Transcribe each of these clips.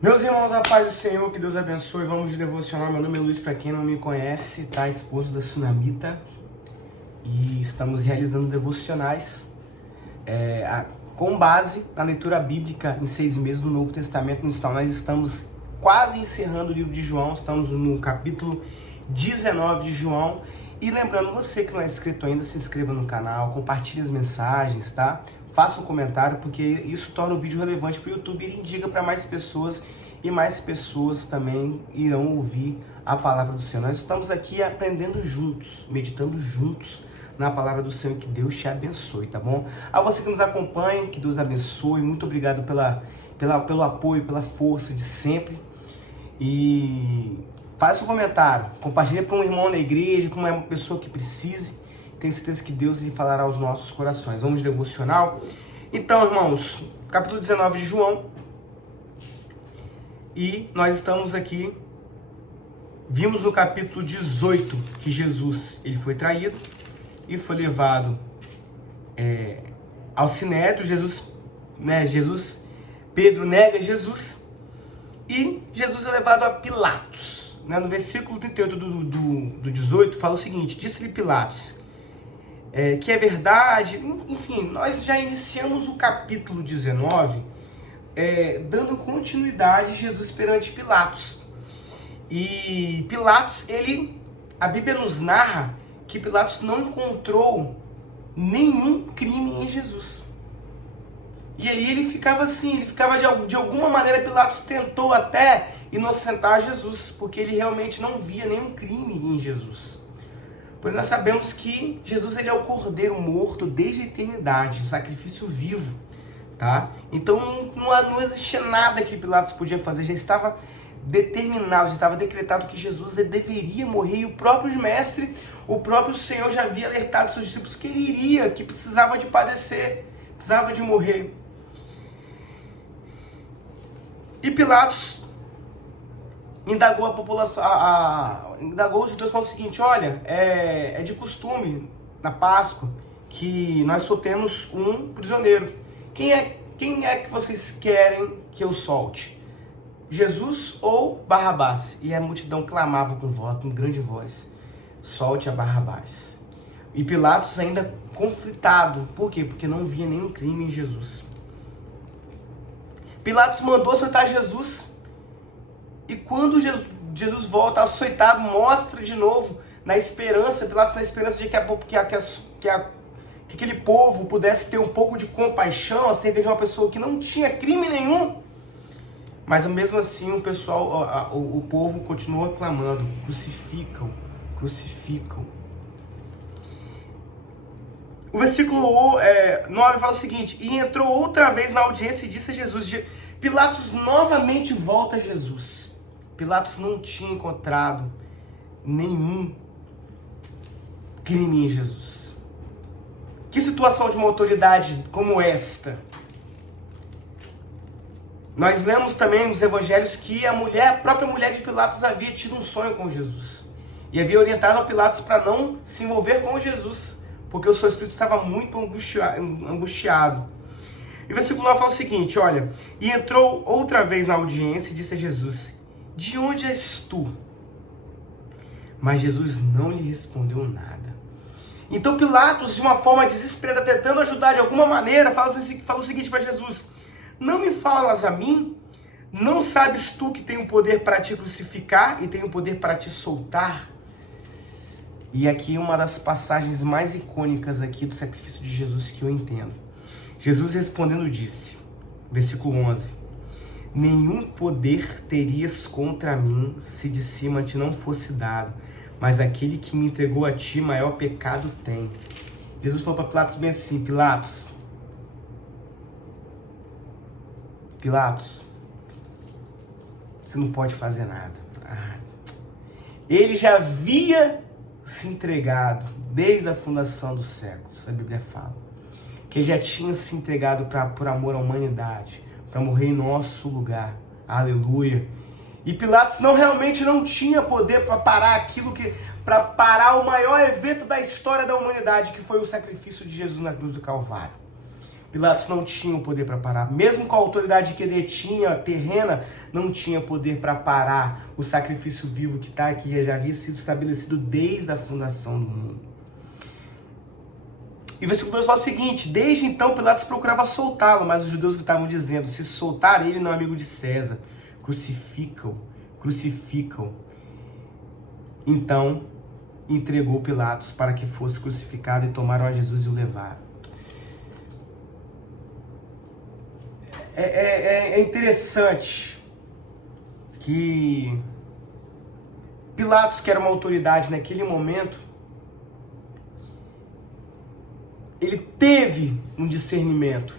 Meus irmãos, a paz do Senhor, que Deus abençoe. Vamos de devocional. Meu nome é Luiz, para quem não me conhece, tá? Esposo da Sunamita. E estamos realizando devocionais com base na leitura bíblica em 6 meses do Novo Testamento. Então, nós estamos quase encerrando o livro de João. Estamos no capítulo 19 de João. E lembrando, você que não é inscrito ainda, se inscreva no canal, compartilhe as mensagens, tá? Faça um comentário, porque isso torna o vídeo relevante para o YouTube e ele indica para mais pessoas, e mais pessoas também irão ouvir a palavra do Senhor. Nós estamos aqui aprendendo juntos, meditando juntos na palavra do Senhor. Que Deus te abençoe, tá bom? A você que nos acompanha, que Deus abençoe. Muito obrigado pelo apoio, pela força de sempre. E faz um comentário, compartilha para um irmão da igreja, para uma pessoa que precise. Tenho certeza que Deus lhe falará aos nossos corações. Vamos de devocional? Então, irmãos, capítulo 19 de João. E nós estamos aqui, vimos no capítulo 18 que Jesus ele foi traído e foi levado ao Sinédrio. Pedro nega Jesus e Jesus é levado a Pilatos. No versículo 38 do 18 fala o seguinte: disse-lhe Pilatos, que é verdade. Enfim, nós já iniciamos o capítulo 19 dando continuidade a Jesus perante Pilatos. E Pilatos, a Bíblia nos narra que Pilatos não encontrou nenhum crime em Jesus. E aí ele ficava assim, de alguma maneira, Pilatos tentou até inocentar Jesus, porque ele realmente não via nenhum crime em Jesus. Porém, nós sabemos que Jesus ele é o Cordeiro morto desde a eternidade, o sacrifício vivo, tá? Então não existia nada que Pilatos podia fazer, já estava determinado, já estava decretado que Jesus deveria morrer, e o próprio mestre, o próprio Senhor já havia alertado seus discípulos que ele iria, que precisava de padecer, precisava de morrer. E Pilatos indagou a população, indagou os judeus, falou o seguinte: olha, é de costume na Páscoa que nós soltemos um prisioneiro. Quem é que vocês querem que eu solte? Jesus ou Barrabás? E a multidão clamava com grande voz: solte a Barrabás. E Pilatos ainda conflitado. Por quê? Porque não via nenhum crime em Jesus. Pilatos mandou soltar Jesus. E quando Jesus volta açoitado, mostra de novo, na esperança, Pilatos na esperança de que aquele povo pudesse ter um pouco de compaixão acerca de uma pessoa que não tinha crime nenhum. Mas mesmo assim o pessoal, o povo continua clamando: crucificam, crucificam. O versículo 9 fala o seguinte: e entrou outra vez na audiência e disse a Jesus. Pilatos novamente volta a Jesus. Pilatos não tinha encontrado nenhum crime em Jesus. Que situação de uma autoridade como esta? Nós lemos também nos evangelhos que a própria mulher de Pilatos havia tido um sonho com Jesus. E havia orientado a Pilatos para não se envolver com Jesus, porque o seu espírito estava muito angustiado. E o versículo 9 fala o seguinte, olha: e entrou outra vez na audiência e disse a Jesus: de onde és tu? Mas Jesus não lhe respondeu nada. Então Pilatos, de uma forma desesperada, tentando ajudar de alguma maneira, fala o seguinte para Jesus: não me falas a mim? Não sabes tu que tenho poder para te crucificar e tenho poder para te soltar? E aqui uma das passagens mais icônicas aqui do sacrifício de Jesus que eu entendo. Jesus respondendo disse, versículo 11: nenhum poder terias contra mim se de cima te não fosse dado, mas aquele que me entregou a ti maior pecado tem. Jesus falou para Pilatos bem assim: Pilatos, você não pode fazer nada. Ele já havia se entregado desde a fundação dos séculos, a Bíblia fala. Que já tinha se entregado por amor à humanidade, para morrer em nosso lugar. Aleluia. E Pilatos realmente não tinha poder para parar para parar o maior evento da história da humanidade, que foi o sacrifício de Jesus na cruz do Calvário. Pilatos não tinha o poder para parar. Mesmo com a autoridade que ele tinha, terrena, não tinha poder para parar o sacrifício vivo que está aqui, já havia sido estabelecido desde a fundação do mundo. E o versículo 2 fala o seguinte: desde então Pilatos procurava soltá-lo, mas os judeus estavam dizendo: se soltar ele, não é amigo de César. Crucificam. Então entregou Pilatos para que fosse crucificado e tomaram a Jesus e o levaram. É interessante que Pilatos, que era uma autoridade naquele momento, ele teve um discernimento,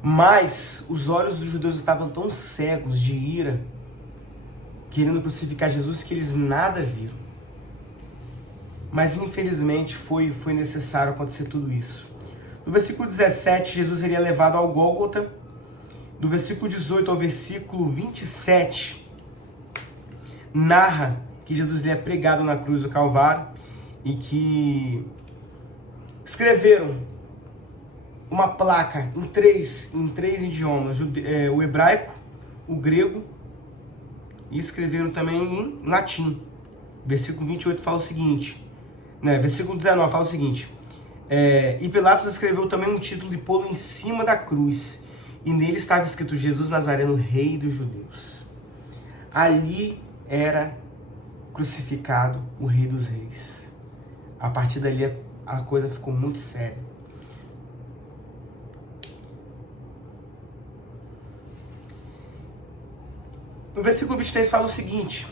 mas os olhos dos judeus estavam tão cegos de ira, querendo crucificar Jesus, que eles nada viram. Mas infelizmente foi necessário acontecer tudo isso. No versículo 17, Jesus seria levado ao Gólgota. Do versículo 18 ao versículo 27, narra que Jesus é pregado na cruz do Calvário e que escreveram uma placa em três idiomas, o hebraico, o grego, e escreveram também em latim. Versículo 28 fala o seguinte, versículo 19 fala o seguinte, e Pilatos escreveu também um título de pô-lo em cima da cruz, e nele estava escrito: Jesus Nazareno, Rei dos Judeus. Ali era crucificado o Rei dos Reis. A partir dali a coisa ficou muito séria. No versículo 23 fala o seguinte: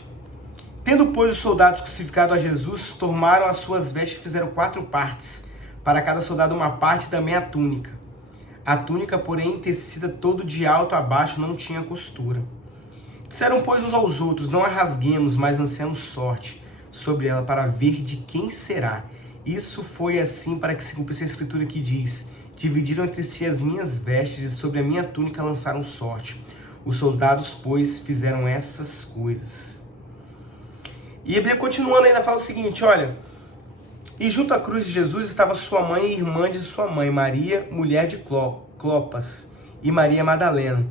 tendo, pois, os soldados crucificado a Jesus, tomaram as suas vestes e fizeram 4 partes, para cada soldado uma parte e também a túnica. A túnica, porém, tecida todo de alto a baixo, não tinha costura. Disseram, pois, uns aos outros: não a rasguemos, mas lancemos sorte sobre ela, para ver de quem será. Isso foi assim para que se cumprisse a escritura que diz: dividiram entre si as minhas vestes, e sobre a minha túnica lançaram sorte. Os soldados, pois, fizeram essas coisas. E a Bíblia, continuando, ainda fala o seguinte, olha: e junto à cruz de Jesus estava sua mãe e irmã de sua mãe, Maria, mulher de Clopas, e Maria Madalena.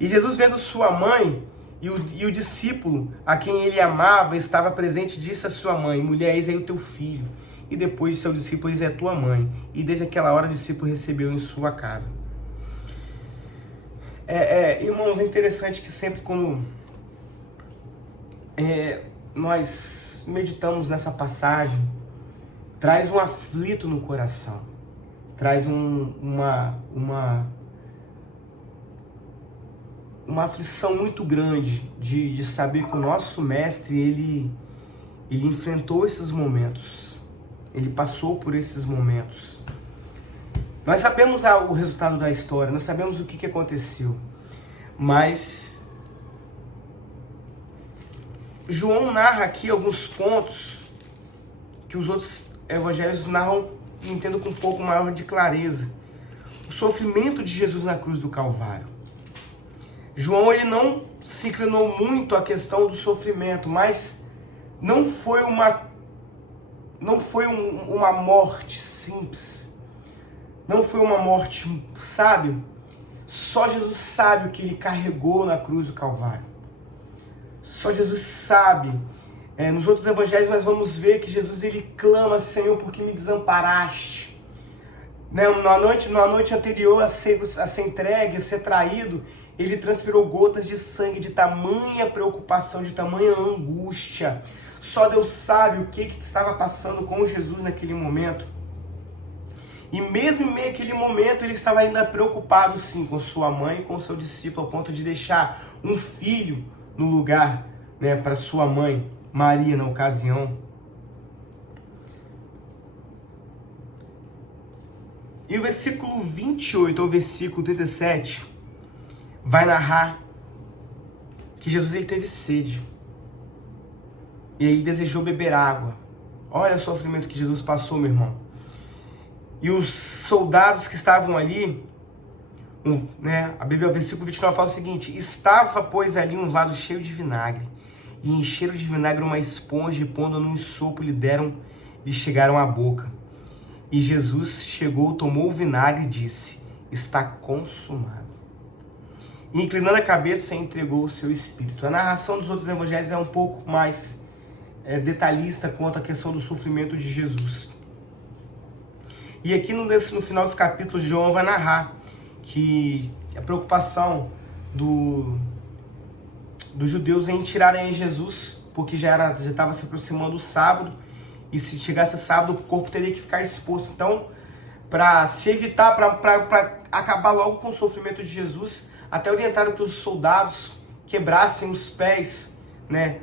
E Jesus, vendo sua mãe e o discípulo a quem ele amava estava presente, disse à sua mãe: mulher, eis aí o teu filho. E depois seu discípulo: eis aí a tua mãe. E desde aquela hora o discípulo recebeu em sua casa. Irmãos, é interessante que sempre quando nós meditamos nessa passagem, traz um aflito no coração, traz uma aflição muito grande de saber que o nosso mestre, ele enfrentou esses momentos, ele passou por esses momentos. Nós sabemos o resultado da história, nós sabemos o que aconteceu, mas João narra aqui alguns pontos que os outros evangelhos narram e entendo com um pouco maior de clareza. O sofrimento de Jesus na cruz do Calvário. João, ele não se inclinou muito à questão do sofrimento, mas não foi uma morte simples. Não foi uma morte, sabe? Só Jesus sabe o que ele carregou na cruz do Calvário. Só Jesus sabe. Nos outros evangelhos nós vamos ver que Jesus, ele clama: Senhor, por que me desamparaste? Na noite anterior a ser entregue, a ser traído, ele transpirou gotas de sangue, de tamanha preocupação, de tamanha angústia. Só Deus sabe o que estava passando com Jesus naquele momento. E mesmo em meio àquele momento, ele estava ainda preocupado, sim, com sua mãe e com seu discípulo, ao ponto de deixar um filho no lugar, para sua mãe, Maria, na ocasião. E o versículo 28 ao versículo 37 vai narrar que Jesus, ele teve sede. E aí desejou beber água. Olha o sofrimento que Jesus passou, meu irmão. E os soldados que estavam ali, a Bíblia, o versículo 29 fala o seguinte: estava, pois, ali um vaso cheio de vinagre, e encheram de vinagre uma esponja, e pondo num sopo lhe chegaram à boca. E Jesus chegou, tomou o vinagre e disse: está consumado. E inclinando a cabeça, entregou o seu espírito. A narração dos outros evangelhos é um pouco mais detalhista quanto à questão do sofrimento de Jesus. E aqui no final dos capítulos, João vai narrar que a preocupação dos judeus em tirarem Jesus, porque já estava se aproximando o sábado, e se chegasse sábado o corpo teria que ficar exposto. Então, para se evitar, para acabar logo com o sofrimento de Jesus, até orientaram que os soldados quebrassem os pés, né,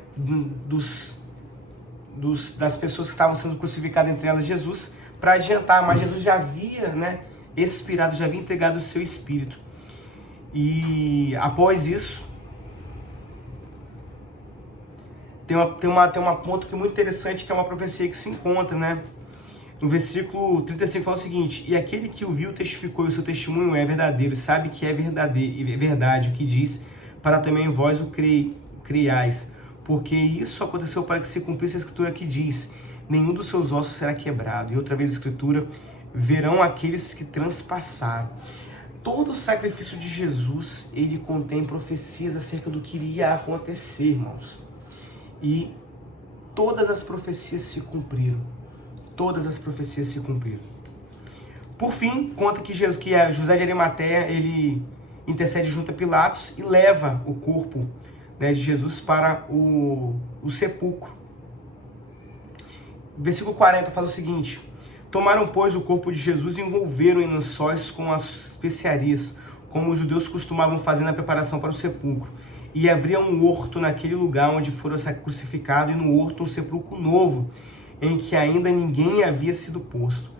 das pessoas que estavam sendo crucificadas, entre elas Jesus, para adiantar. Mas Jesus já havia, né, expirado, já havia entregado o seu espírito. E após isso, tem uma ponto que é muito interessante, que é uma profecia que se encontra, né? No versículo 35 fala o seguinte: e aquele que o viu testificou, e o seu testemunho é verdadeiro, sabe que é verdade o que diz, para também vós o creiais. Porque isso aconteceu para que se cumprisse a escritura que diz: nenhum dos seus ossos será quebrado. E outra vez a escritura: verão aqueles que transpassaram. Todo o sacrifício de Jesus, ele contém profecias acerca do que iria acontecer, irmãos. E todas as profecias se cumpriram. Todas as profecias se cumpriram. Por fim, conta que José de Arimateia, ele intercede junto a Pilatos e leva o corpo, né, de Jesus para o sepulcro. Versículo 40 fala o seguinte: tomaram, pois, o corpo de Jesus e envolveram em lençóis com as especiarias, como os judeus costumavam fazer na preparação para o sepulcro. E havia um horto naquele lugar onde fora crucificado, e no horto um sepulcro novo, em que ainda ninguém havia sido posto.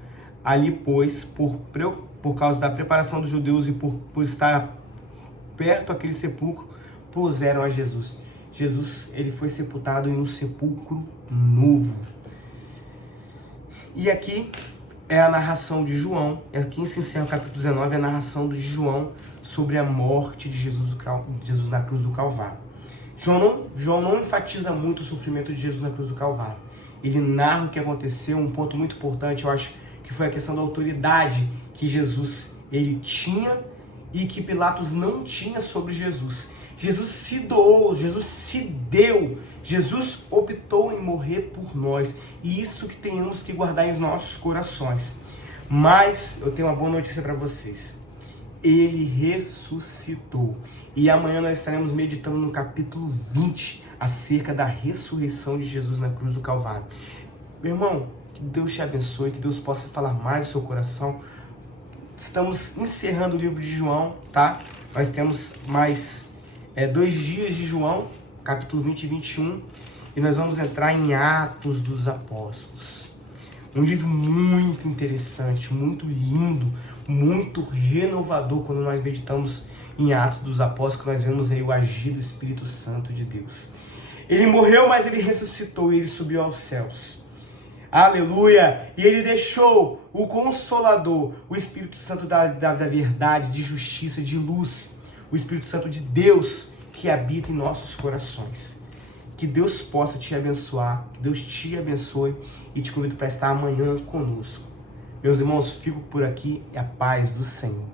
Ali, pois, por causa da preparação dos judeus e por estar perto daquele sepulcro, puseram a Jesus. Jesus, ele foi sepultado em um sepulcro novo. E aqui é a narração de João, aqui se encerra o capítulo 19, a narração de João sobre a morte de Jesus na cruz do Calvário. João não enfatiza muito o sofrimento de Jesus na cruz do Calvário. Ele narra o que aconteceu, um ponto muito importante, eu acho, que foi a questão da autoridade que Jesus ele tinha e que Pilatos não tinha sobre Jesus. Jesus se doou, Jesus se deu, Jesus optou em morrer por nós. E isso que tenhamos que guardar em nossos corações. Mas eu tenho uma boa notícia para vocês. Ele ressuscitou. E amanhã nós estaremos meditando no capítulo 20 acerca da ressurreição de Jesus na cruz do Calvário. Meu irmão, que Deus te abençoe, que Deus possa falar mais no seu coração. Estamos encerrando o livro de João, tá? Nós temos mais 2 dias de João, capítulo 20 e 21, e nós vamos entrar em Atos dos Apóstolos. Um livro muito interessante, muito lindo, muito renovador quando nós meditamos em Atos dos Apóstolos, que nós vemos aí o agir do Espírito Santo de Deus. Ele morreu, mas ele ressuscitou e ele subiu aos céus. Aleluia! E ele deixou o Consolador, o Espírito Santo da verdade, de justiça, de luz, o Espírito Santo de Deus que habita em nossos corações. Que Deus possa te abençoar, que Deus te abençoe e te convido para estar amanhã conosco. Meus irmãos, fico por aqui e a paz do Senhor.